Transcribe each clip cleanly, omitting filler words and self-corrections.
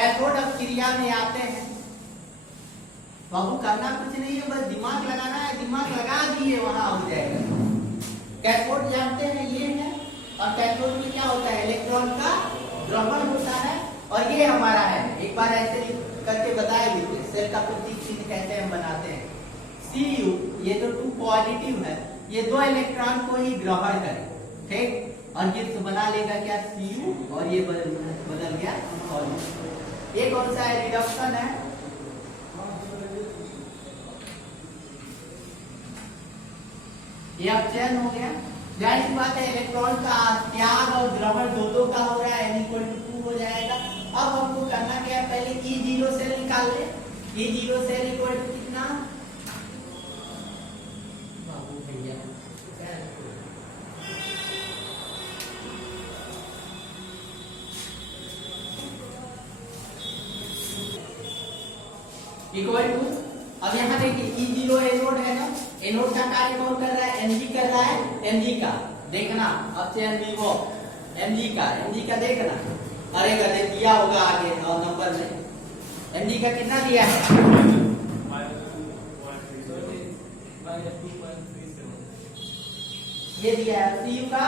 Cathode क्रिया में आते हैं। बाबू करना कुछ नहीं है, बस दिमाग लगाना है, दिमाग लगा दिए वहां हो जाएगा। कैथोड जानते हैं ये है, और कैथोड में क्या होता है, इलेक्ट्रॉन का भ्रमण होता है, और ये हमारा है। एक बार ऐसे करके बताया भी थे, सेल का प्रतीक चिन्ह कैसे हम बनाते हैं। Cu ये जो 2 पॉजिटिव है, ये 2 इलेक्ट्रॉन को ही ग्रहण करे, ठीक, और ये तो बना लेगा क्या Cu, और ये बदल गया पॉजिटिव। ये कौन सा है, रिडक्शन है। ये अपचयन हो गया। जाहिर सी बात है इलेक्ट्रॉन का त्याग और ग्रहण दो का हो रहा है, n=2 हो जाएगा। अब हमको करना क्या है, पहले E0 सेल निकाल ले। E0 सेल इक्वल टू कितना, बाबू भैया इक्वल टू, अब यहाँ देखिए E0 एनोड है ना, एनोड का कार्य कौन कर रहा है, Mg कर रहा है, Mg का देखना, अब से Mg का देखना, अरे गधे दिया होगा आगे और नंबर में Mg का कितना दिया है, ये दिया है। Cu का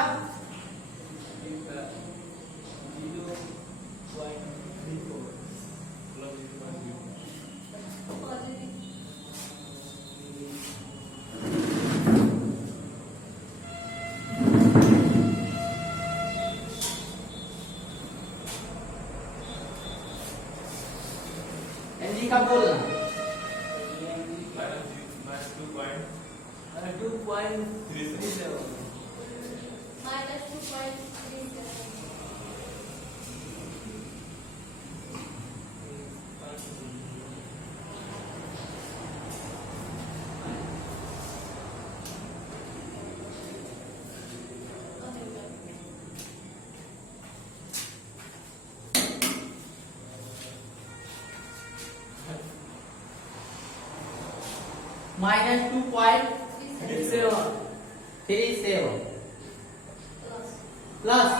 Mg का बोलना 2.37 -2.37 प्लस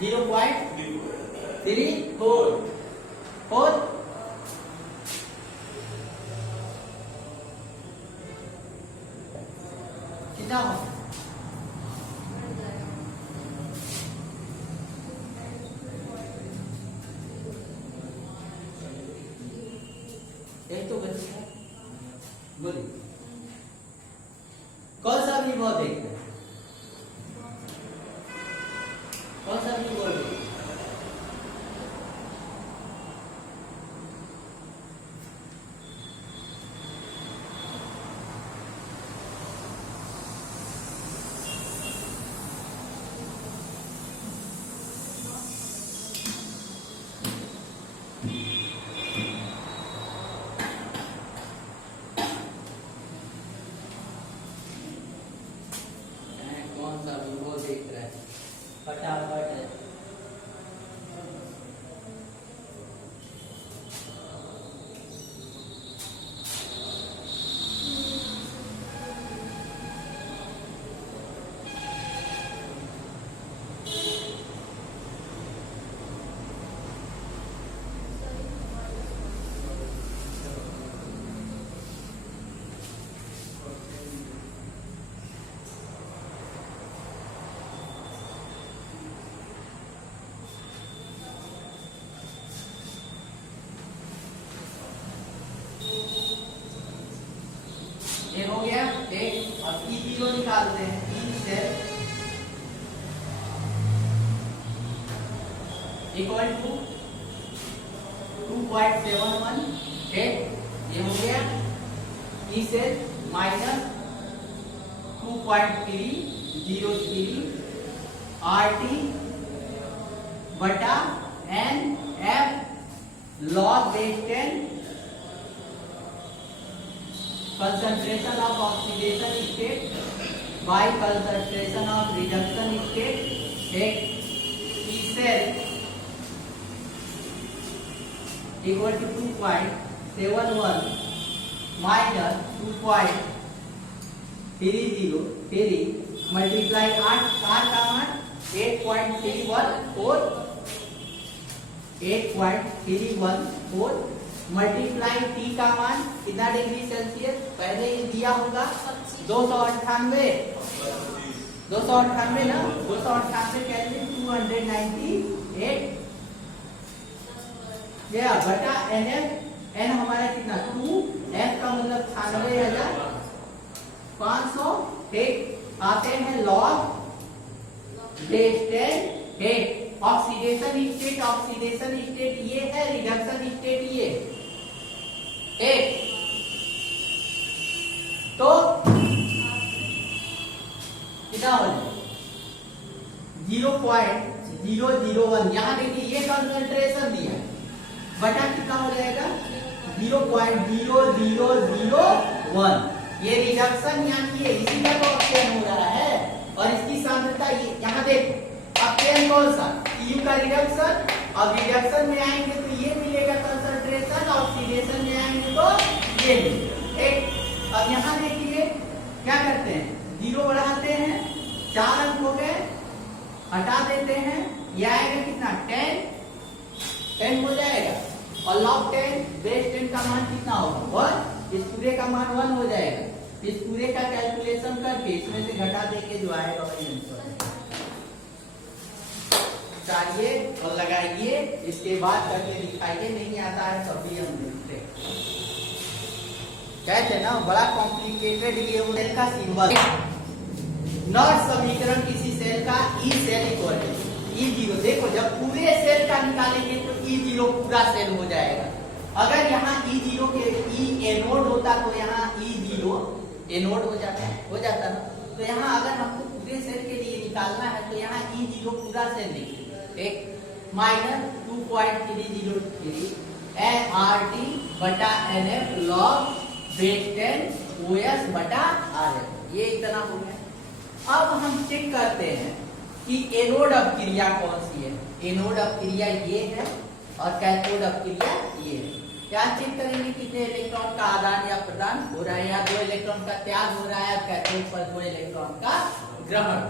0.34 कितना हो, एक तो बच्चा बोलिए कौन सा विभव देखते हैं, कौन सा विभव देखते हैं? कौन सा विभव देख रहे हैं, फटाफट है। ये हो गया, एक अब E0 निकालते हैं। E से इक्वल टू 2.71, ठीक, ये हो गया। E से -2.303 RT बटा NF log base 10 concentration of oxidation state by concentration of reduction state, एक E cell equal to 2.71 minus 2.303 multiply 8 का 8 8.314 8.314 मल्टीप्लाई टी का मान कितना डिग्री सेल्सियस पहले ये दिया होगा 298 ना 298 केल्विन 298 या बटा NF N हमारा कितना 2 F का मतलब 96,500 ठीक आते हैं लॉग डेस्टेन ऑक्सीडेशन स्टेट ये है रिडक्शन स्टेट ये एक तो कितना हो जाए 0.001 यहाँ देखिए ये कंसंट्रेशन दिया बटा कितना हो जाएगा 0.0001 ये रिडक्शन यहाँ की है इसी का तो ऑक्सीजन हो रहा है और इसकी सांद्रता ये यहाँ देखो ऑक्सीजन कौन सा EU का रिडक्शन अब रिडक्शन में आएंगे तो ये मिलेगा कंसंट्रेशन ऑक्सीडेशन में आएंगे तो ये मिलेगा एक अब यहाँ देखिए क्या करते हैं 0 बढ़ाते हैं 4 अंक हो गए हटा देते हैं ये आएगा कितना 10 हो जाएगा और log 10 बेस 10 का मान कितना होगा 1 इस पूरे का मान 1 हो जाएगा इस पूरे का कैलकुलेशन करके इसमें से घटा देंगे जो आएगा वही आंसर चाहिए और लगाइए इसके बाद करके दिखाइए नहीं आता है तभी हम देखते कहते ना बड़ा कॉम्प्लिकेटेड ये सेल का सिंबल नॉट समीकरण किसी सेल का ई सेल इक्वल टू E0 देखो जब पूरे सेल का निकालेंगे तो E0 पूरा सेल हो जाएगा अगर यहाँ E0 के E एनोड होता तो यहाँ E0 एनोड हो जाता ना तो यहाँ अगर हमको पूरे सेल के लिए निकालना है तो यहाँ E0 पूरा सेल लिखिए एक -2.303 NRT बटा NF log बेस 10 OS बटा RF ये इतना हो गया अब हम चेक करते हैं कि एनोड अपक्रिया कौन सी है एनोड अपक्रिया ये है और कैथोड अपक्रिया ये है क्या चेक करेंगे कितने इलेक्ट्रॉन का आदान या प्रदान हो रहा है या 2 इलेक्ट्रॉन का त्याग हो रहा है कैथोड पर 2 इलेक्ट्रॉन का ग्रहण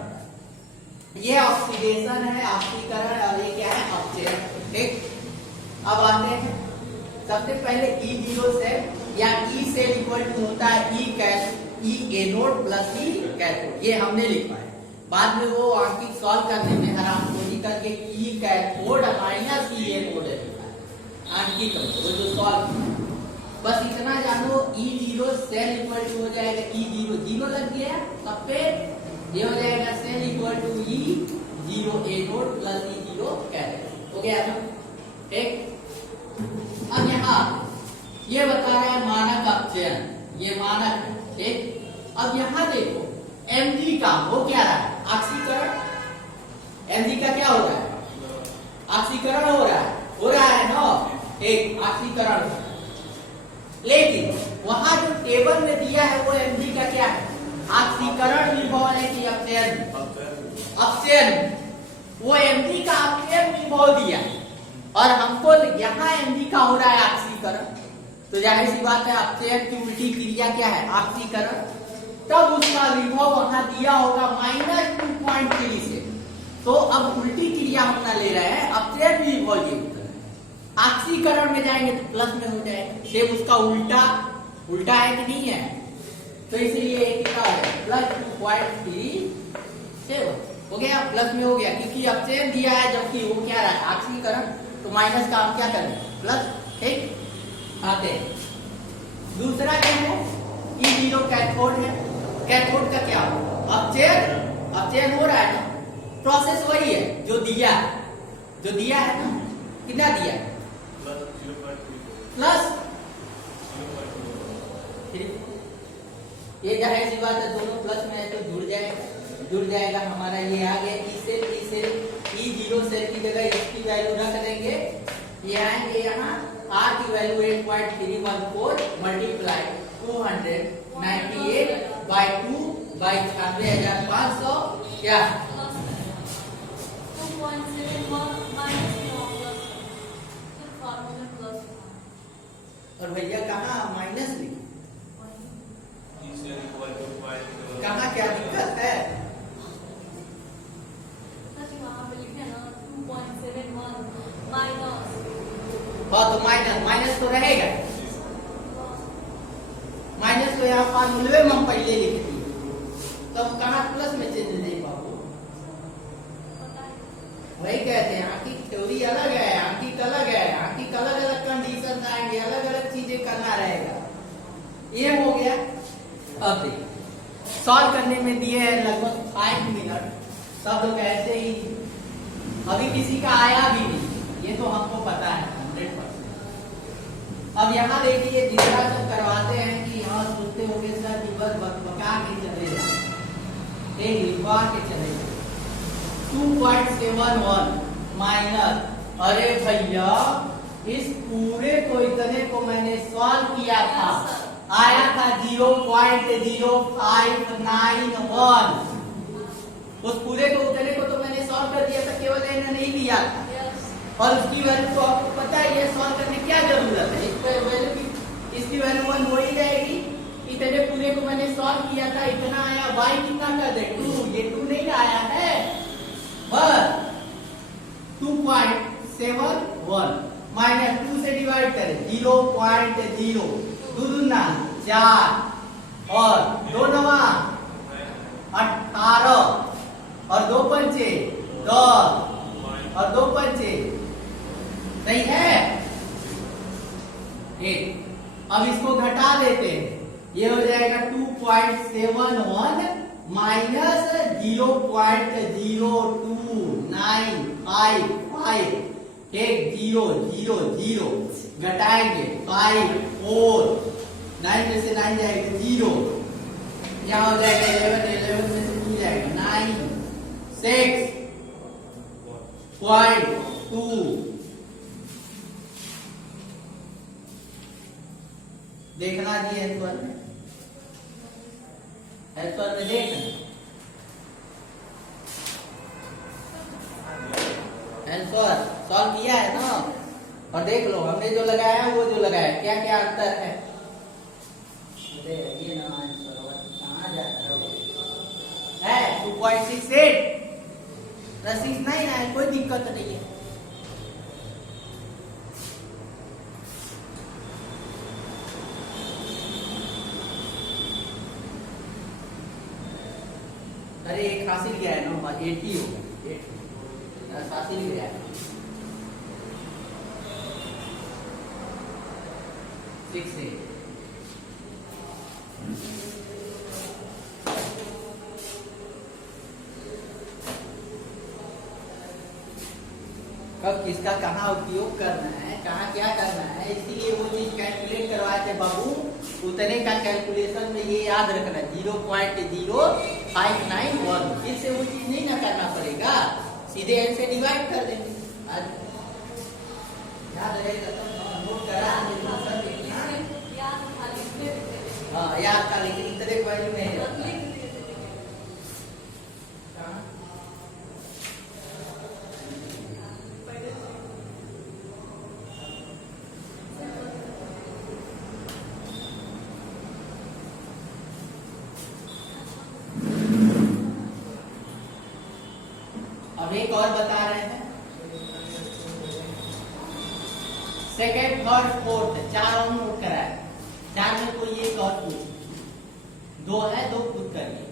ये ऑक्सीडेशन है ऑक्सीकरण और ये क्या है अपचयन ठीक अब आते हैं सबसे पहले E0 सेल या E सेल इक्वल टू होता है E anode plus E cathode ये हमने लिखा है बाद में वो आंकिक सॉल्व करने में हरामखोरी करके E cathode minus E anode लिखा है आंकिक वो जो सॉल्व बस इतना जानो E0 सेल इक्वल टू हो जाएगा E0 0 लग गया तब पे ये हो जाएगा cell equal to E0 anode plus E0 cathode हो गया ना एक अब यहाँ ये बता रहा है मानक अपचयन ये मानक ठीक अब यहाँ देखो Mg का वो क्या रहा है ऑक्सीकरण Mg का क्या हो रहा है ऑक्सीकरण हो रहा है ना एक ऑक्सीकरण लेकिन वहां जो टेबल में दिया है वो Mg का क्या है ऑक्सीकरण विभव है कि अपचयन वो Mg का अपचयन विभव दिया और हमको यहाँ Mg का हो रहा है ऑक्सीकरण तो जाहिर सी बात है अपचयन की उल्टी क्रिया क्या है ऑक्सीकरण तब उसका विभव वहां दिया होगा -2.3 से तो अब उल्टी क्रिया होना ले रहे हैं अपचयन विभव ये ऑक्सीकरण में जाएंगे तो प्लस में हो जाएगा सेम उसका उल्टा है कि नहीं है तो इसलिए कितना हो गया +2.37 हो गया प्लस में हो गया क्योंकि अपचयन दिया है जबकि वो क्या रहा है ऑक्सीकरण तो माइनस का हम क्या करें प्लस ठीक आते हैं दूसरा क्या है E0 कैथोड है कैथोड का क्या हो अपचयन हो रहा है ना प्रोसेस वही है जो दिया है ना कितना दिया है प्लस ये जाहिर सी बात है दोनों प्लस में है तो जुड़ जाएगा हमारा ये आ गया E0 सेल की जगह इसकी वैल्यू रख देंगे ये आएंगे यहाँ R की वैल्यू 8.314 मल्टीप्लाई 298/2/96500 क्या 2.71 और भैया कहाँ माइनस लिखी कहाँ क्या दिक्कत है वहाँ पे लिखे ना 2.71 माइनस तो यहाँ फार्मूले में हम पहले लिख दिए, तो अब कहाँ प्लस में चेंज नहीं बाबू। वही कहते हैं यहाँ की थ्योरी अलग है, यहाँ की अलग है, यहाँ की अलग अलग कंडीशन आएंगे, अलग अलग चीजें करना रहेगा। ये हो गया। अब देखिए सॉल्व करने में दिए हैं लगभग 5 मिनट, सब लोग ऐसे ही, अभी किसी का आया भी नहीं, ये तो हमको पता है 100%। अब यहाँ देखिए जितना सब करवाते हैं कि यहाँ सोचते होंगे सर कि बस बका के चले जाए, लिखवा के चले जाए 2.71 माइनस, अरे भैया इस पूरे को इतने को मैंने सॉल्व किया था, आया था 0.0591, उस पूरे को उतने को तो मैंने सॉल्व कर दिया था, केवल इन्हें नहीं लिया था। और उसकी वैल्यू को आपको पता है, ये सॉल्व करने क्या जरूरत है, इसकी वैल्यू 1 हो ही जाएगी। इतने पूरे को मैंने सॉल्व किया था, इतना आया, y कितना कर दे 2, ये 2 नहीं आया है, बस 2.71 माइनस 2 से डिवाइड करें 0.0, 2 दूना 4 और 2 नवा 18 और 2 पंचे 10 और 2 पंचे, सही है। एक अब इसको घटा देते हैं, ये हो जाएगा 2.71 माइनस 0.0295, एक 0 0 0 घटाएंगे 5 4 9 में से 9 जाएगा 0, यहाँ हो जाएगा 11 में से 2 जाएगा 9 6.2, देखना जी आंसर में देखना आंसर सॉल्व किया है ना, और देख लो हमने जो लगाया है वो जो लगाया है, क्या क्या अंतर है। ये ना आंसर कहाँ जाता है 2.68 69 है, कोई दिक्कत नहीं है। अरे एक हासिल गया है ना, 80 हो गया, हासिल गया है 6 से। कब किसका कहाँ उपयोग करना है, कहाँ क्या करना है, इसलिए वो चीज कैलकुलेट करवाए थे बाबू, उतने का कैलकुलेशन में ये याद रखना 0.0591, फिर से वो चीज नहीं ना करना पड़ेगा, सीधे n से डिवाइड कर देंगे। याद रहेगा तो नोट करा देना सर, हाँ याद था, लेकिन इतने वैल्यू नहीं रहता। अब एक और बता रहे हैं, सेकेंड थर्ड फोर्थ 4 और नोट कराए, 4 में कोई एक और पूछ, 2 है 2 खुद करिए,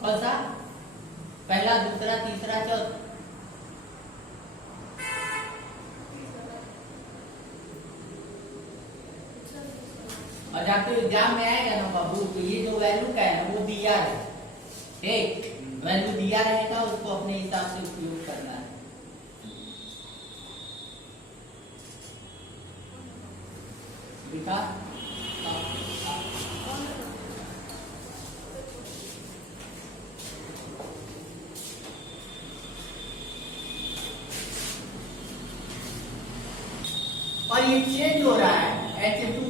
कौन सा, पहला दूसरा तीसरा चौथा, और जाते एग्जाम में आएगा ना बाबू, तो ये जो वैल्यू का है वो दिया है, ठीक, वैल्यू दिया रहेगा, उसको अपने हिसाब से उपयोग करना है। विकास और ये चेंज हो रहा है H2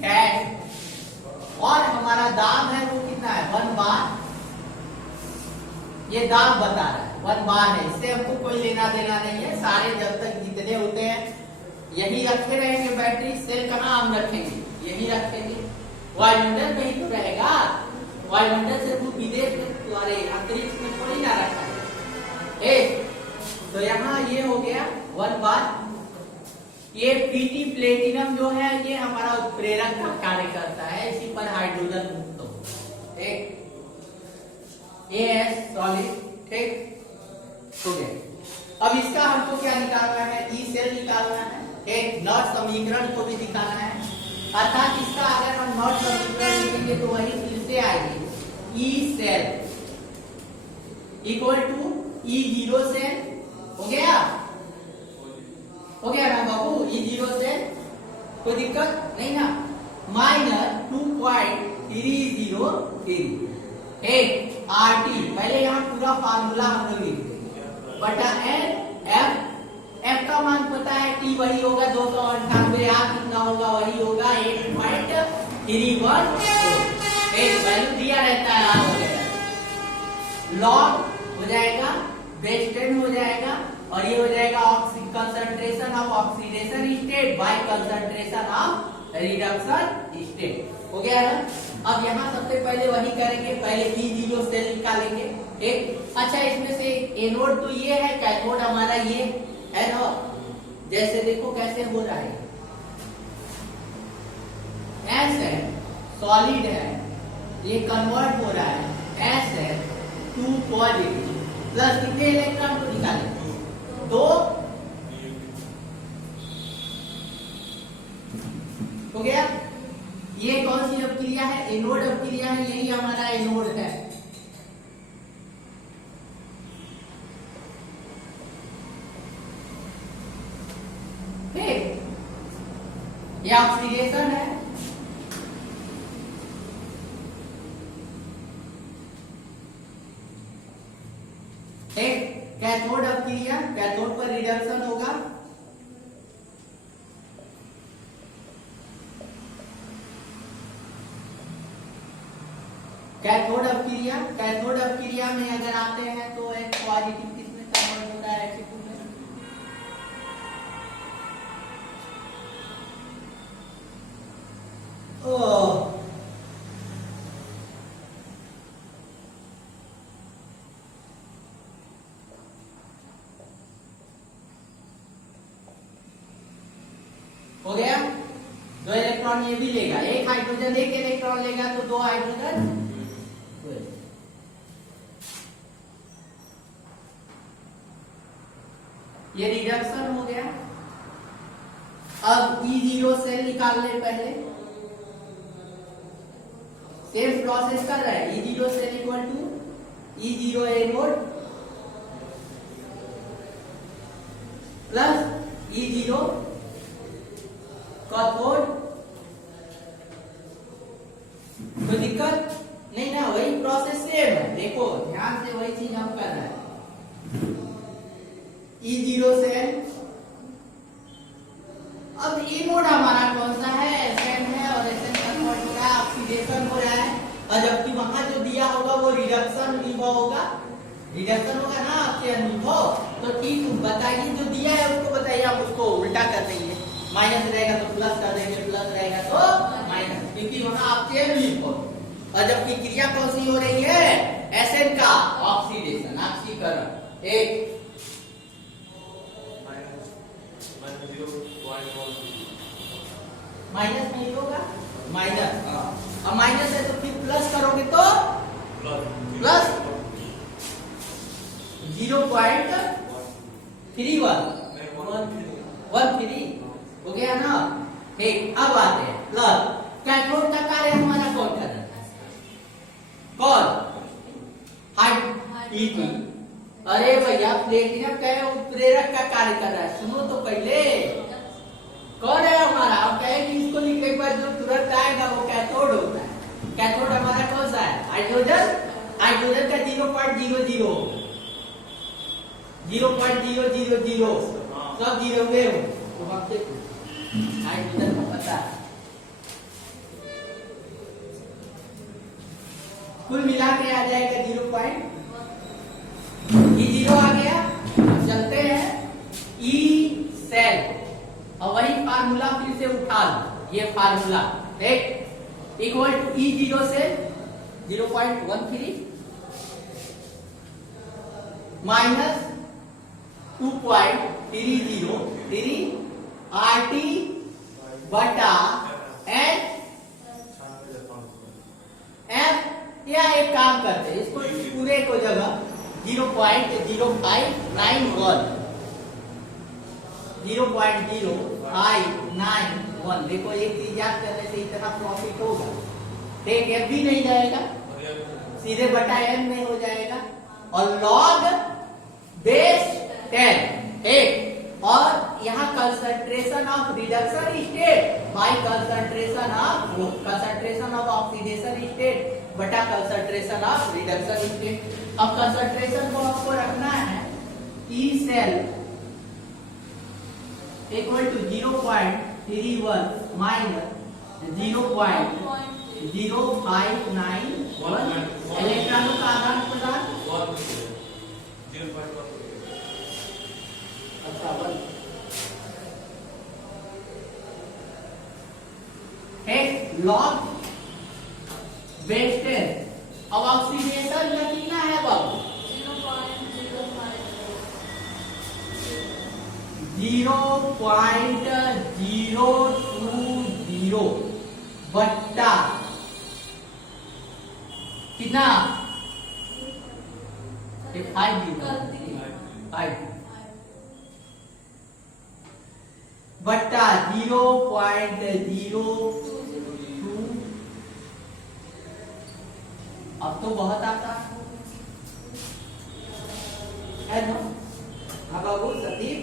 गैस, और हमारा दाब है वो कितना है 1 बार, ये दाब बता रहा है 1 बार है, इससे हमको कोई लेना देना नहीं है, सारे जब तक जितने होते हैं यही रखे रहेंगे, बैटरी सेल कहाँ हम रखेंगे, यही रखेंगे, वायुमंडल में ही तो रहेगा, वायुमंडल से वो विदेश में तुम्हारे अंतरिक्ष में थोड़ी ना रखा है। तो यहाँ ये हो गया 1 बार ये Pt प्लेटिनम जो है ये हमारा उत्प्रेरक का कार्य करता है, इसी पर हाइड्रोजन मुक्त हो। ठीक, AS सॉलिड। ठीक हो गया। अब इसका हमको क्या निकालना है? ई सेल निकालना है। एक नॉट समीकरण को भी दिखाना है, अर्थात इसका अगर हम नॉट समीकरण लिखेंगे तो वही फिर से आएगी। E cell equal to E zero cell. हो गया? हो गया ना बाबू? ई जीरो सेल कोई दिक्कत नहीं ना? माइनस 2.303 एक RT, पहले यहाँ पूरा फार्मूला हम लोग लिख देंगे बटा N F। F का मान पता है, T वही होगा 298, R कितना होगा? वही होगा 8.314। एक वैल्यू दिया रहता है, R वगैरह। लॉग हो जाएगा, बेस 10 हो जाएगा, और ये हो जाएगा concentration of oxidation state by concentration of reduction state. हो गया ना? अब यहाँ सबसे पहले वही करेंगे, पहले E0 सेल निकालेंगे। ठीक, अच्छा इसमें से एनोड तो ये है, कैथोड हमारा ये है ना? जैसे देखो कैसे हो रहा है, S है, सॉलिड है, ये कन्वर्ट हो रहा है, S है 2 पॉजिटिव प्लस कितने इलेक्ट्रॉन को निकालेंगे? 2। हो गया? ये कौन सी अपक्रिया है? एनोड अपक्रिया है, यही हमारा एनोड है। ठीक, ये ऑक्सीडेशन है। ठीक, कैथोड अपक्रिया, कैथोड पर रिडक्शन होगा। कैथोड अपक्रिया, कैथोड अपक्रिया में अगर आते हैं तो एक पॉजिटिव किसमें कन्वर्ट हो रहा है? H2 में। हो गया? 2 इलेक्ट्रॉन ये भी लेगा, एक हाइड्रोजन एक इलेक्ट्रॉन लेगा तो 2 हाइड्रोजन। ये रिडक्शन हो गया। अब E0 सेल निकाल ले, पहले सेम प्रोसेस कर रहा है। E0 cell equal to E0 anode plus E0 cathode. कोई दिक्कत नहीं ना? वही प्रोसेस सेम है, देखो ध्यान से वही चीज हम कर रहे हैं। E0 सेल, अब एनोड हमारा कौन सा है? Sn है, और Sn कन्वर्ट हो रहा है, ऑक्सीडेशन हो रहा है, और जबकि वहां जो दिया होगा वो रिडक्शन विभव होगा। रिडक्शन होगा ना आपके विभव। तो ठीक, बताइए जो दिया है उसको बताइए, आप उसको उल्टा कर देंगे। माइनस रहेगा तो प्लस कर देंगे, प्लस रहेगा तो माइनस, क्योंकि वहां आप चेन विभव। और जबकि क्रिया कौन सी हो रही है? Sn का ऑक्सीडेशन, ऑक्सीकरण। एक माइनस नहीं होगा, माइनस। अब माइनस है तो फिर प्लस करोगे तो प्लस 0.3113 हो गया ना? ठीक, अब आते हैं प्लस। कैथोड का कार्य हमारा कौन कर रहा है? कौन? Pt। अरे भैया प्लेटिनम क्या है? उत्प्रेरक का कार्य कर रहा है। सुनो तो पहले, कौन है हमारा? हम कहे कि इसको लिखने के बाद जो तुरंत आएगा वो कैथोड होता है। कैथोड हमारा कौन सा है? हाइड्रोजन। हाइड्रोजन का 0.00 0.000 सब जीरो में हो तो हम देखो हाइड्रोजन का पता है। कुल मिला के आ जाएगा 0. ये 0 आ गया। चलते हैं ई सेल, और वही फार्मूला फिर से उठा लो। ये फार्मूला देख, इक्वल टू E0 से 0.13 माइनस 2.303 RT बटा H F। या एक काम करते हैं, इसको पूरे को जगह 0.0591 0.0591। देखो एक चीज याद करने से इतना प्रॉफिट होगा। ठीक, एफ भी नहीं जाएगा, सीधे बटा एन में हो जाएगा। और लॉग बेस 10। ठीक, और यहाँ concentration of reduction state by concentration of oxidation state बटा कंसंट्रेशन ऑफ रिडक्शन स्टेट। अब कंसंट्रेशन को आपको रखना है E cell equal to 0.31 minus 0.0591 इलेक्ट्रॉनों का आदान प्रदान। अच्छा, लॉग वेस्टेज। अब ऑक्सीडेशन में कितना है बाबू? 0.020 बट्टा कितना? 5 बट्टा 0.02। अब तो बहुत आता है ना? हाँ बाबू सतीश,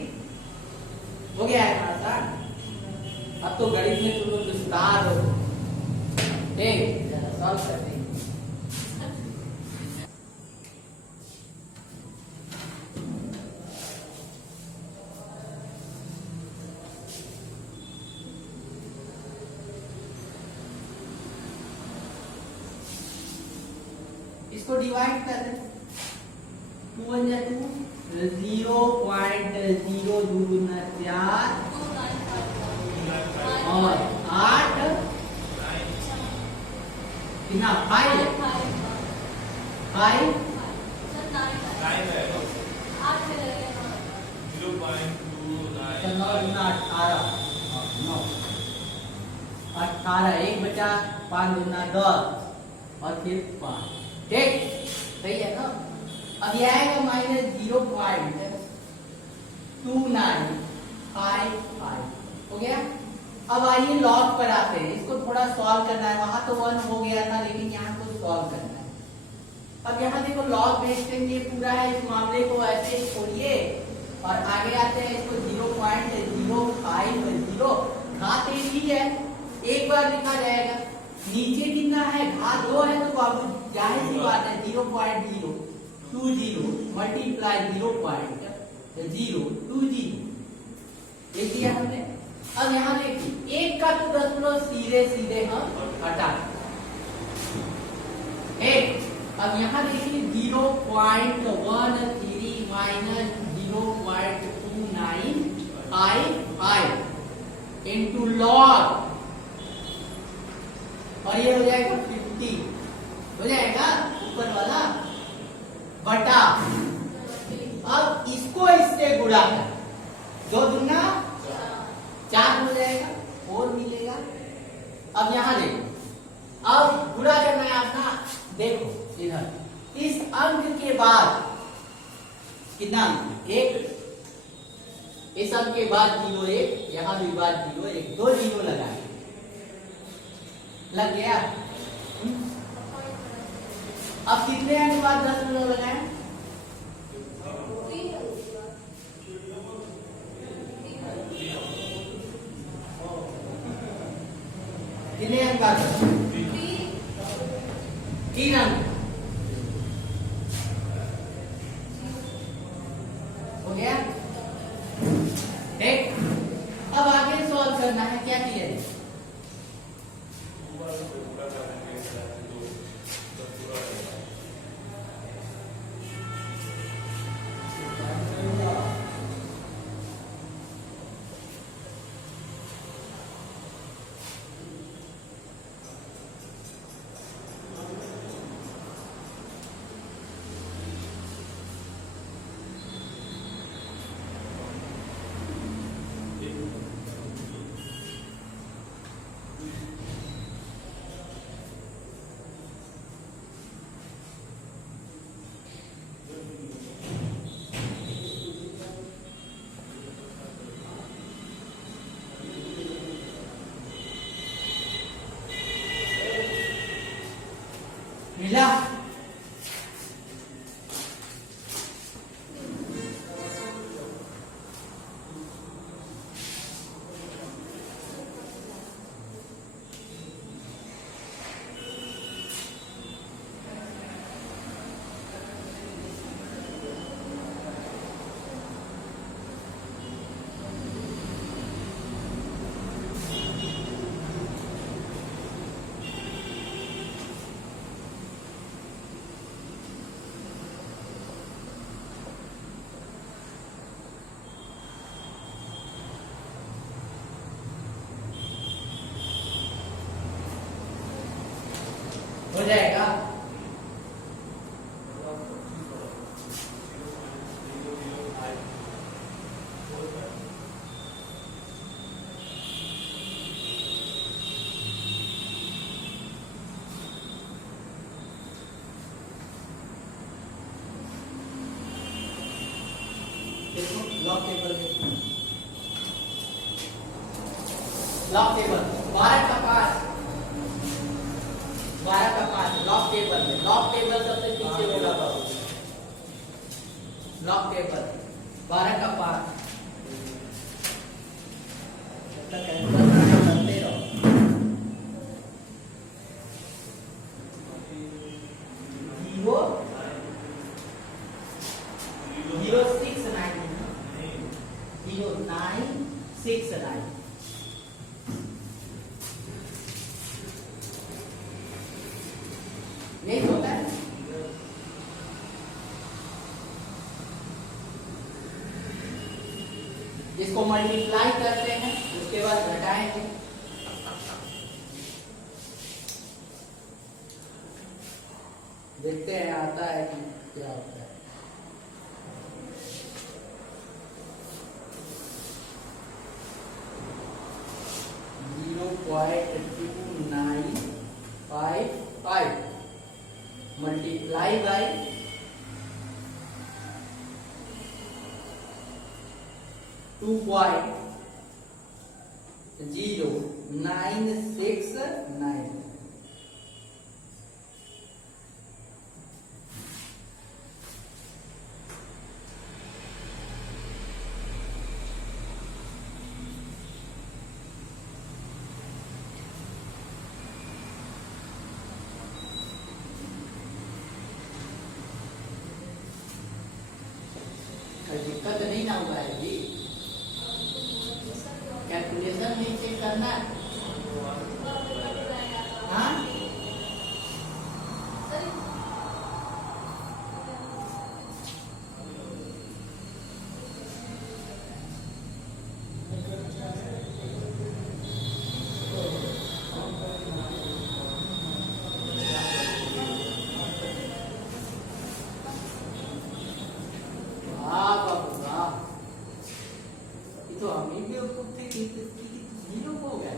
हो गया है आसान। अब तो गणित में तुम लोग विस्तार हो। ठीक, सॉल्व करते हैं। इसको डिवाइड कर दें, 2 1 जा 2, 0.004 और 8 कितना? 5 18 एक बचा 5 गुना 10 और फिर 5। ठीक, सही है ना? अब यह आएगा माइनस 0.2955 हो गया। अब आइए लॉग पर आते हैं, इसको थोड़ा सॉल्व करना है। वहां तो 1 हो गया था, लेकिन यहाँ को सॉल्व करना है। अब यहाँ देखो लॉग बेस्टेज ये पूरा है, इस मामले को ऐसे छोड़िए और आगे आते हैं। इसको 0.050 घात एक ही है, एक बार लिखा जाएगा। नीचे कितना है? घात 2 है, तो बाबू जाहिर सी बात है 0.020 मल्टीप्लाई 0.020 लिख दिया हमने। अब यहाँ देखिए, एक का तो दशमलव सीधे सीधे हम हटा। एक अब यहाँ देखिए 0.13 माइनस 0.2955 इंटू लॉग, और ये हो जाएगा 50 हो जाएगा ऊपर वाला बटा। अब इसको इससे गुणा कर, 2 दूना 4 हो जाएगा, 4 मिलेगा। अब यहां देखो, अब गुणा करना है अपना। देखो इधर इस अंक के बाद कितना? 1। इस अंक के बाद 0 1, यहां भी बाद 0 1, 2 0 लगाए, लग गया। अब कितने अंक बाद 10 लगाए? 3 अंक बाद 3 अंक हो गया। ठीक, अब आगे सॉल्व करना है। क्या किया है? मिला। हो जाएगा। देखो लॉग टेबल, लॉग टेबल 12 का 5, 12 का 5 लॉग टेबल में। लॉग टेबल सबसे पीछे होगा बाबू। लॉग टेबल 12 का 5 तक करते रहो। जीरो 969 नहीं होता है। इसको मल्टीप्लाई करते हैं, उसके बाद घटाएंगे। देखते हैं आता है कि क्या होता है। Multiply by 2.0969। दिक्कत नहीं ना हुआ है जी, कैलकुलेशन नहीं चेक करना है। हाँ तो हमें भी जीरो हो गया।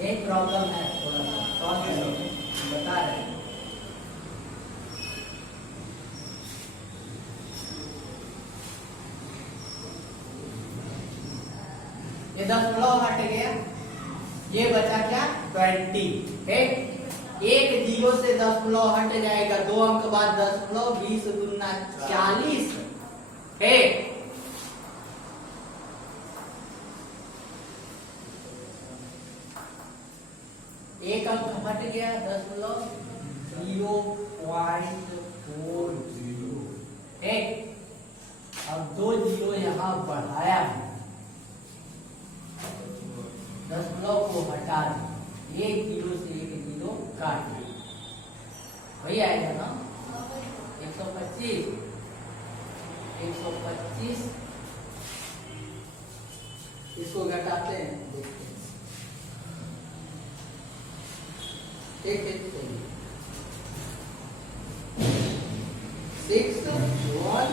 एक प्रॉब्लम है, थोड़ा सा सॉल्व करेंगे, बता रहे हैं। ये 10 हट गया, ये बचा क्या 20 है। एक जीरो से 10 हट जाएगा, 2 अंक बाद 10 20 गुना 40 है। एक अंक हट गया 0.40 है। अब 2 जीरो यहाँ बढ़ाया है, 10 को हटा दें, एक जीरो से एक जीरो काट दें, वही आएगा ना 125। 125 इसको घटाते हैं, देखते हैं। एक 6 1 1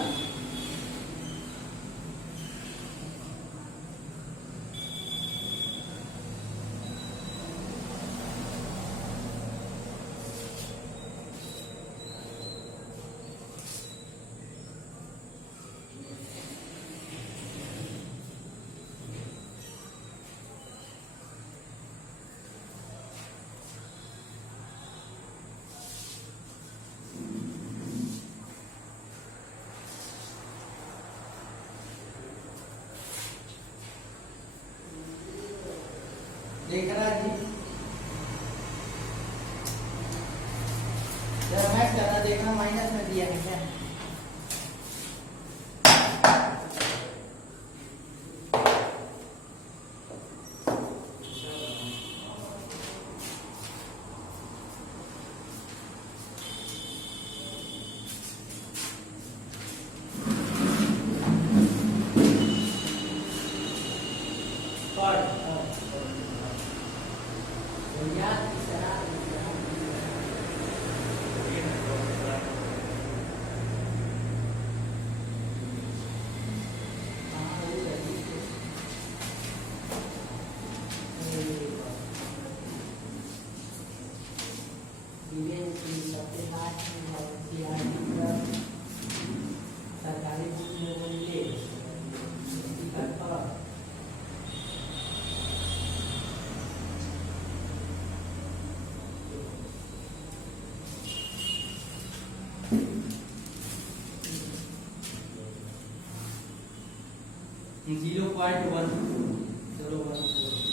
किया है क्या? सरकारी Zero point one. 0.1.